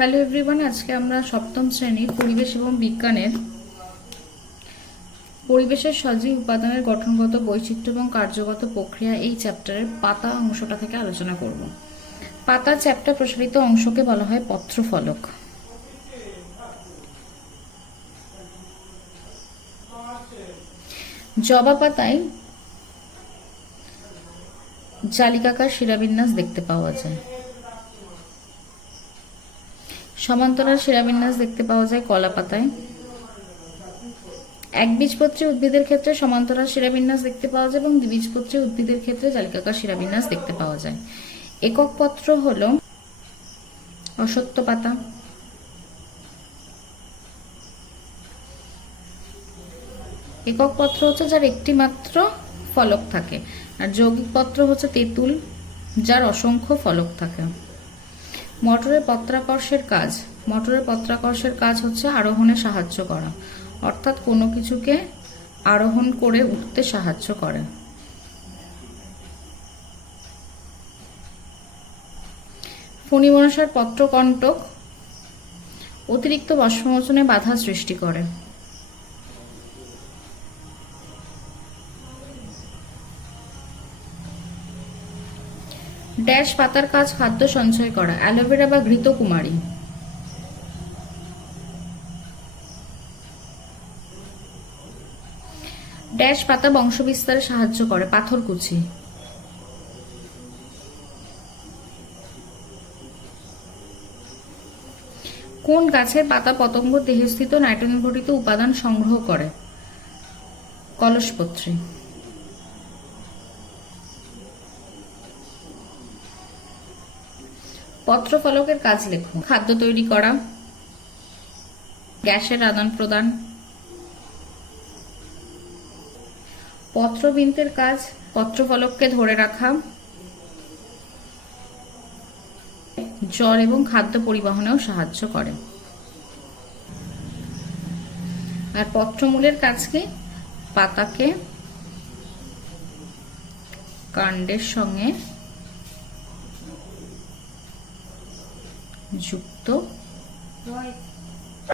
Hello everyone, আজকে আমরা সপ্তম শ্রেণীর পরিবেশ এবং বিজ্ঞানের পরিবেশের সজীব উপাদানের গঠনগত বৈচিত্র্য এবং কার্যগত প্রক্রিয়া এই চ্যাপ্টারের পাতা অংশটা থেকে আলোচনা করব। পাতা চ্যাপ্টার প্রসারিত অংশকে বলা হয় পত্রফলক। জবা পাতায় জালিকাকার শিরাবিন্যাস দেখতে পাওয়া যায়। সমান্তরাল শিরাবিন্যাস দেখতে পাওয়া যায় কলা পাতায়। একবীজপত্রী উদ্ভিদের ক্ষেত্রে সমান্তরাল শিরাবিন্যাস দেখতে পাওয়া যায় এবং দ্বিবীজপত্রী উদ্ভিদের ক্ষেত্রে জালিকাকার শিরাবিন্যাস দেখতে পাওয়া যায়। একক পত্র হল অশ্বত্থ পাতা। একক পত্র হচ্ছে যার একটি মাত্র ফলক থাকে, আর যৌগিক পত্র হচ্ছে তেঁতুল, যার অসংখ্য ফলক থাকে। মটরের পত্রাকর্ষের কাজ হচ্ছে আরোহণে সাহায্য করা, অর্থাৎ কোনো কিছুকে আরোহণ করে উঠতে সাহায্য করে। ফণিমনসার পত্রকণ্টক অতিরিক্ত বাষ্পমোচনে বাধা সৃষ্টি করে। ড্যাশ পাতার কাজ খাদ্য সঞ্চয় করা, অ্যালোভেরা বা ঘৃতকুমারী। ড্যাশ পাতা বংশবিস্তারে সাহায্য করে, পাথরকুচি। কোন গাছের পাতা পতঙ্গ দেহস্থিত নাইট্রোজেন ঘটিত উপাদান সংগ্রহ করে? কলসপত্রী। পত্রফলকের কাজ লেখো। খাদ্য তৈরি করা, গ্যাসের আদান প্রদান। পত্রবৃন্তের কাজ পত্রফলককে ধরে রাখা, জল এবং খাদ্য পরিবহনেও সাহায্য করে। আর পত্রমূলের কাজ কি? পাতাকে কাণ্ডের সঙ্গে যুক্ত